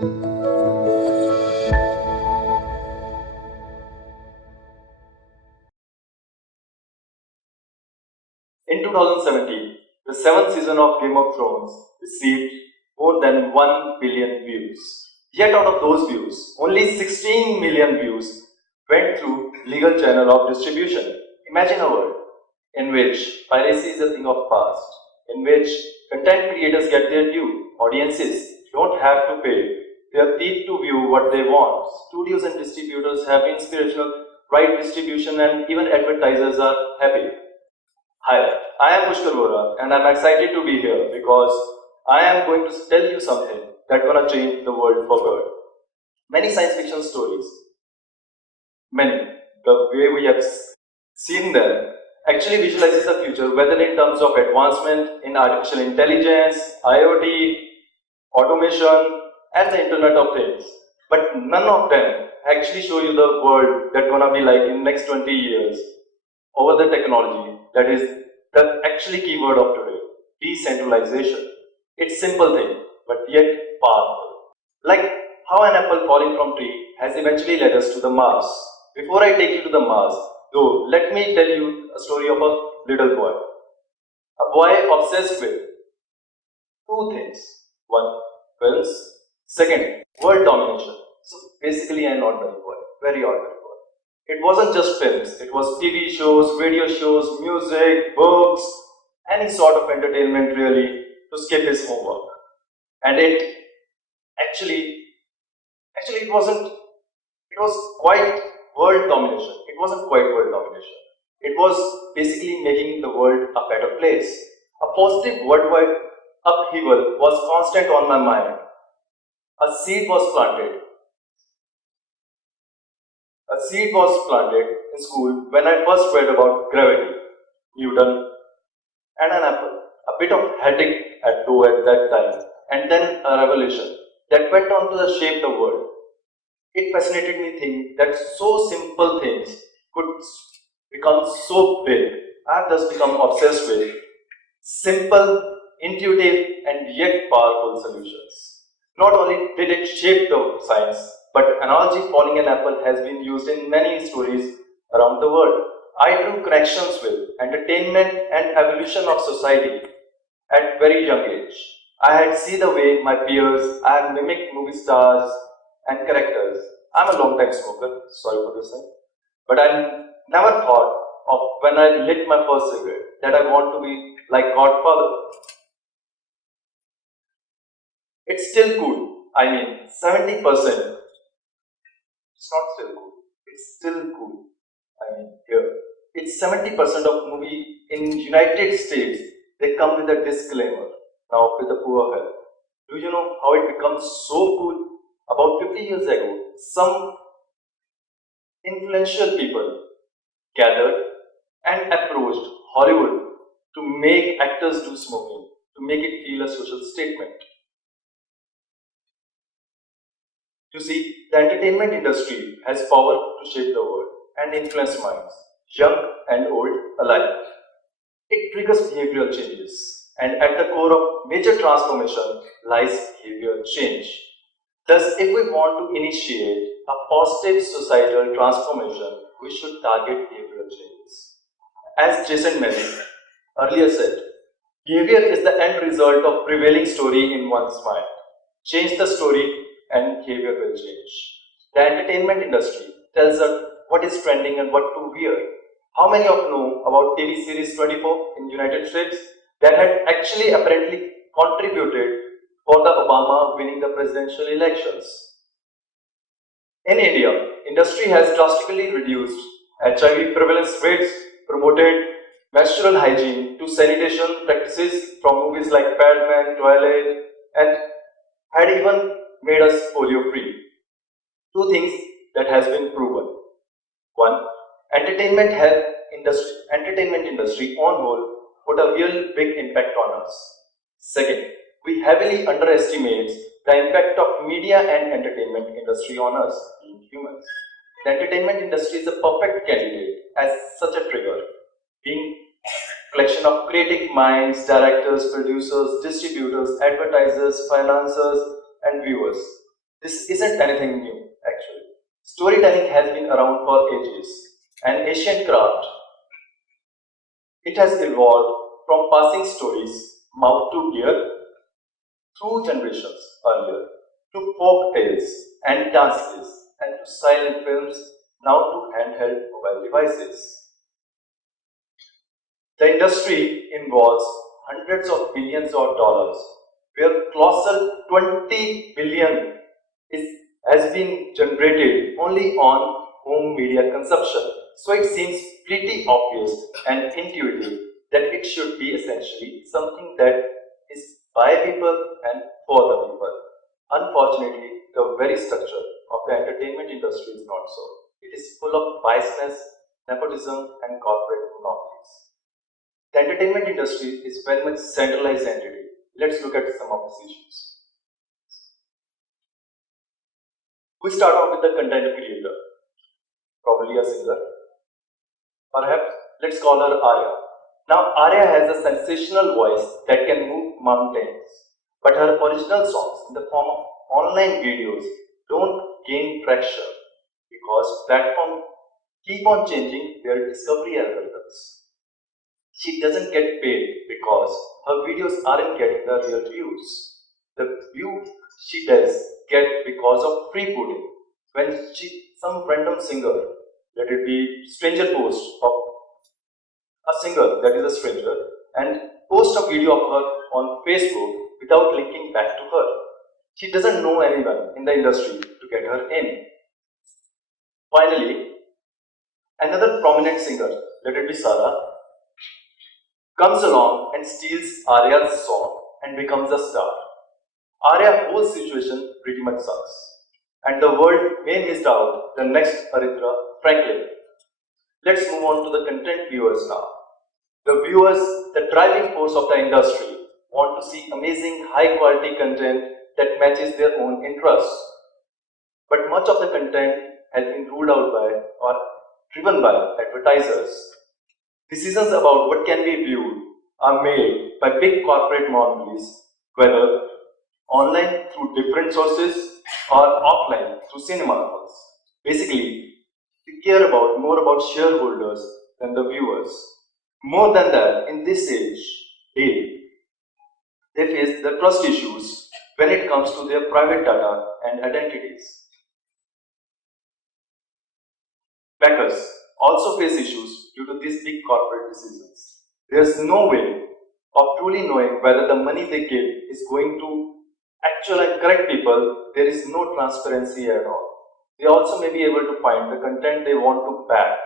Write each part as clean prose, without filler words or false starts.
In 2017, the seventh season of Game of Thrones received more than 1 billion views. Yet out of those views, only 16 million views went through legal channel of distribution. Imagine a world in which piracy is a thing of past, in which content creators get their due, audiences don't have to pay their teeth to view what they want. Studios and distributors have inspirational right distribution, and even advertisers are happy. Hi, I am Pushkar Vohra and I'm excited to be here because I am going to tell you something that's gonna change the world for good. Many science fiction stories, many, the way we have seen them, actually visualizes the future, whether in terms of advancement in artificial intelligence, IoT, automation, and the Internet of Things. But none of them actually show you the world that's gonna be like in next 20 years over the technology that is the actually keyword of today, decentralization. It's simple thing, but yet powerful. Like how an apple falling from tree has eventually led us to the Mars. Before I take you to the Mars, though, let me tell you a story of a little boy. A boy obsessed with two things. One, films. Second, world domination. So basically an ordinary boy, very ordinary boy. It wasn't just films, it was TV shows, radio shows, music, books, any sort of entertainment really to skip his homework. And it actually, it was quite world domination. It wasn't quite world domination. It was basically making the world a better place. A positive worldwide upheaval was constant on my mind. A seed was planted. A seed was planted in school when I first read about gravity, Newton, and an apple. A bit of headache at that time, and then a revelation that went on to shape the world. It fascinated me thinking that so simple things could become so big. I've just become obsessed with simple, intuitive, and yet powerful solutions. Not only did it shape the science, but analogy falling an apple has been used in many stories around the world. I drew connections with entertainment and evolution of society at very young age. I had seen the way my peers had mimicked movie stars and characters. I'm a long time smoker, sorry for this thing, but I never thought of when I lit my first cigarette that I want to be like Godfather. It's still cool. I mean, 70%. It's not still cool. It's still cool. I mean, here. It's 70% of movie in United States. They come with a disclaimer. Now, with the poor health. Do you know how it becomes so cool? About 50 years ago, some influential people gathered and approached Hollywood to make actors do smoking, to make it feel a social statement. You see, the entertainment industry has power to shape the world and influence minds, young and old alike. It triggers behavioral changes, and at the core of major transformation lies behavioral change. Thus, if we want to initiate a positive societal transformation, we should target behavioral changes. As Jason Melly earlier said, behavior is the end result of prevailing story in one's mind. Change the story and behavior will change. The entertainment industry tells us what is trending and what to wear. How many of you know about TV series 24 in United States that had actually apparently contributed for the Obama winning the presidential elections? In India, industry has drastically reduced HIV prevalence rates, promoted menstrual hygiene to sanitation practices from movies like Padman, Twilight, and had even made us polio free. Two things that has been proven. One, entertainment industry on whole put a real big impact on us. Second, we heavily underestimate the impact of media and entertainment industry on us, being humans. The entertainment industry is a perfect candidate as such a trigger, being collection of creative minds, directors, producers, distributors, advertisers, financiers, and viewers. This isn't anything new, actually. Storytelling has been around for ages. An ancient craft, it has evolved from passing stories mouth to ear through generations earlier to folk tales and dances and to silent films, now to handheld mobile devices. The industry involves hundreds of billions of dollars, where colossal 20 billion is, has been generated only on home media consumption. So it seems pretty obvious and intuitive that it should be essentially something that is by people and for the people. Unfortunately, the very structure of the entertainment industry is not so. It is full of biasness, nepotism, and corporate monopolies. The entertainment industry is very much centralized entity. Let's look at some of these issues. We start off with the content creator, probably a singer. Perhaps let's call her Arya. Now Arya has a sensational voice that can move mountains, but her original songs in the form of online videos don't gain traction because platforms keep on changing their discovery algorithms. She doesn't get paid because her videos aren't getting the real views. The view she does get because of free pudding. When some random singer, let it be stranger post of a singer that is a stranger and post a video of her on Facebook without linking back to her. She doesn't know anyone in the industry to get her in. Finally, another prominent singer, let it be Sarah, comes along and steals Arya's song and becomes a star. Arya's whole situation pretty much sucks. And the world may miss out the next Aritra Franklin. Let's move on to the content viewers now. The viewers, the driving force of the industry, want to see amazing high quality content that matches their own interests. But much of the content has been ruled out by or driven by advertisers. Decisions about what can be viewed are made by big corporate monopolies, whether online through different sources or offline through cinema halls. Basically, they care about more about shareholders than the viewers. More than that, in this age, they face the trust issues when it comes to their private data and identities. Backers also face issues due to these big corporate decisions. There's no way of truly knowing whether the money they give is going to actual and correct people. There is no transparency at all. They also may be able to find the content they want to back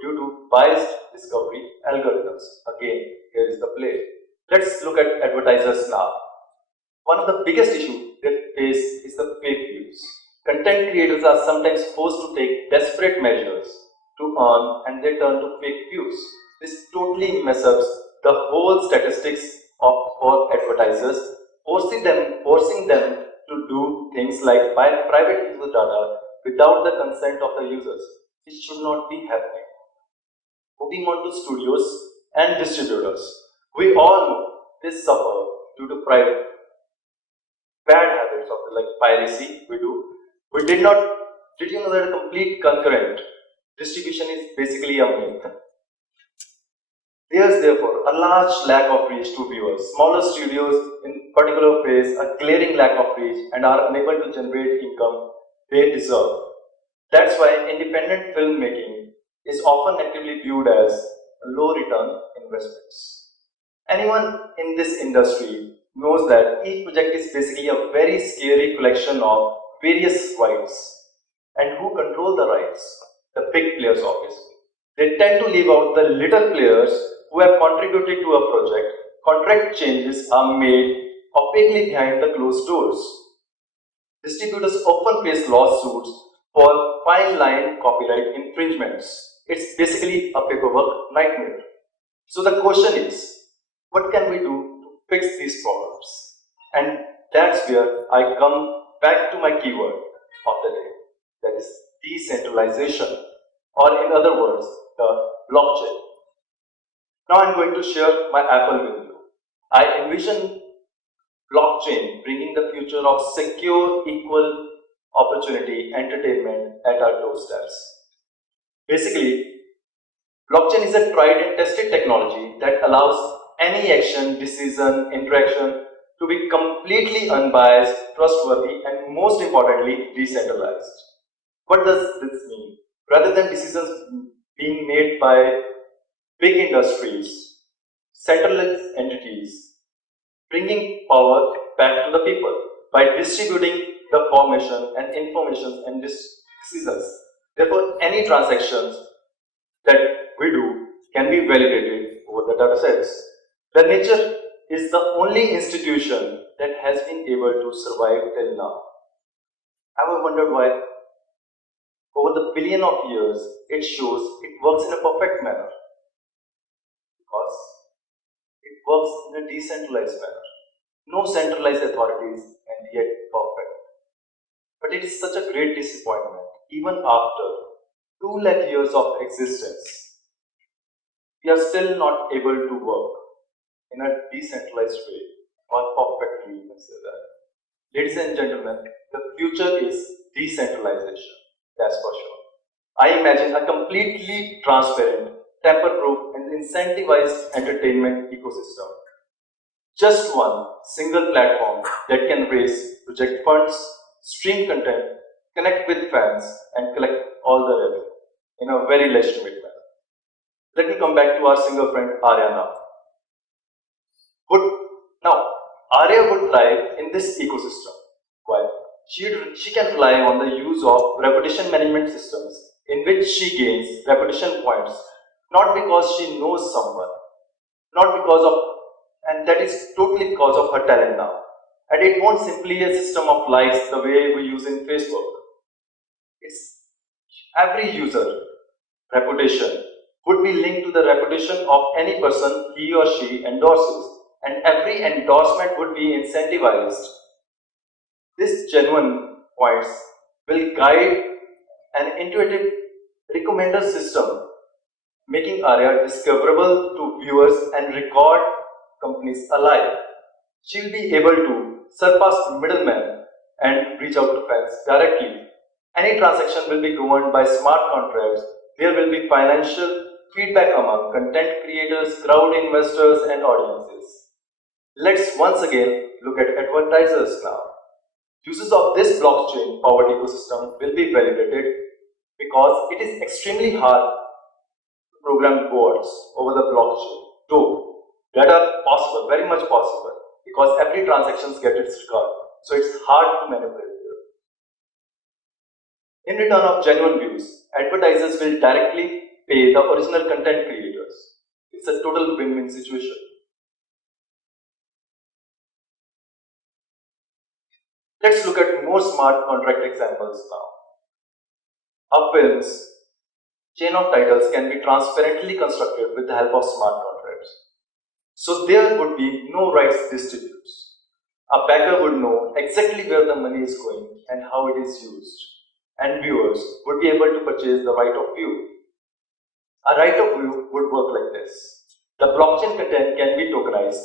due to biased discovery algorithms. Again, here is the play. Let's look at advertisers now. One of the biggest issues they face is the fake views. Content creators are sometimes forced to take desperate measures to earn and they turn to fake views. This totally messes up the whole statistics for advertisers, forcing them to do things like buy private user data without the consent of the users. This should not be happening. Moving on to studios and distributors. We all know they suffer due to bad habits of like piracy we do. Did you know that a complete concurrent distribution is basically a myth? There is therefore a large lack of reach to viewers. Smaller studios in particular face a glaring lack of reach and are unable to generate income they deserve. That's why independent filmmaking is often actively viewed as low return investments. Anyone in this industry knows that each project is basically a very scary collection of various rights. And who control the rights? The big players, obviously. They tend to leave out the little players who have contributed to a project. Contract changes are made opaquely behind the closed doors. Distributors often face lawsuits for fine line copyright infringements. It's basically a paperwork nightmare. So the question is, what can we do to fix these problems? And that's where I come back to my keyword of the day, that is decentralization, or in other words, the blockchain. Now I'm going to share my apple with you. I envision blockchain bringing the future of secure, equal opportunity, entertainment at our doorsteps. Basically, blockchain is a tried and tested technology that allows any action, decision, interaction to be completely unbiased, trustworthy, and most importantly, decentralized. What does this mean? Rather than decisions being made by big industries, centralized entities, bringing power back to the people by distributing the formation and information and decisions. Therefore, any transactions that we do can be validated over the data sets. The nature is the only institution that has been able to survive till now. Have you wondered why? Over the billion of years, it shows it works in a perfect manner because it works in a decentralized manner. No centralized authorities and yet perfect. But it is such a great disappointment, even after 2 lakh years of existence, we are still not able to work in a decentralized way or perfectly, you can say that. Ladies and gentlemen, the future is decentralization, that's for sure. I imagine a completely transparent, tamper-proof and incentivized entertainment ecosystem. Just one single platform that can raise, project funds, stream content, connect with fans and collect all the revenue in a very legitimate manner. Let me come back to our single friend Arya now. Now, Arya would thrive in this ecosystem. Why? She can rely on the use of reputation management systems in which she gains reputation points, not because she knows someone, not because of, and that is totally because of her talent now. And it won't simply a system of likes the way we use in Facebook. It's every user reputation would be linked to the reputation of any person he or she endorses, and every endorsement would be incentivized. This genuine points will guide an intuitive recommender system, making Arya discoverable to viewers and record companies alike. She will be able to surpass middlemen and reach out to fans directly. Any transaction will be governed by smart contracts. There will be financial feedback among content creators, crowd investors, and audiences. Let's once again look at advertisers now. Uses of this blockchain powered ecosystem will be validated because it is extremely hard to program boards over the blockchain, though that are possible, very much possible, because every transactions get its record, so it's hard to manipulate. In return of genuine views, advertisers will directly pay the original content creators. It's a total win-win situation. Let's look at more smart contract examples now. A film's chain of titles can be transparently constructed with the help of smart contracts. So there would be no rights disputes. A backer would know exactly where the money is going and how it is used, and viewers would be able to purchase the right of view. A right of view would work like this. The blockchain content can be tokenized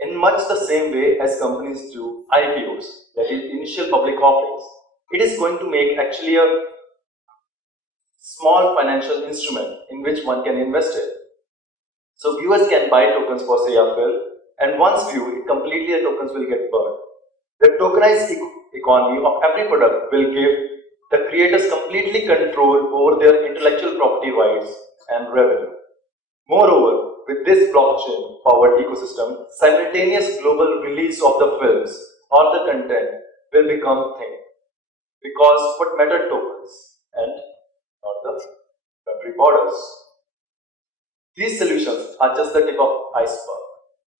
in much the same way as companies do IPOs, that is initial public offerings. It is going to make actually a small financial instrument in which one can invest it. So viewers can buy tokens for say a film, and once viewed, completely the tokens will get burned. The tokenized economy of every product will give the creators completely control over their intellectual property rights and revenue. Moreover, with this blockchain powered ecosystem, simultaneous global release of the films or the content will become thing, because what matter tokens and not the country borders. These solutions are just the tip of iceberg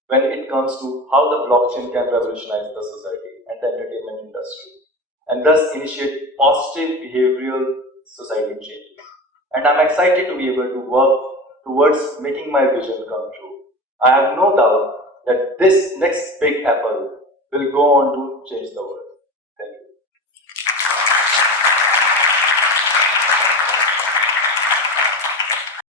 when it comes to how the blockchain can revolutionize the society and the entertainment industry, and thus initiate positive behavioral society changes. And I'm excited to be able to work towards making my vision come true. I have no doubt that this next big apple will go on to change the world.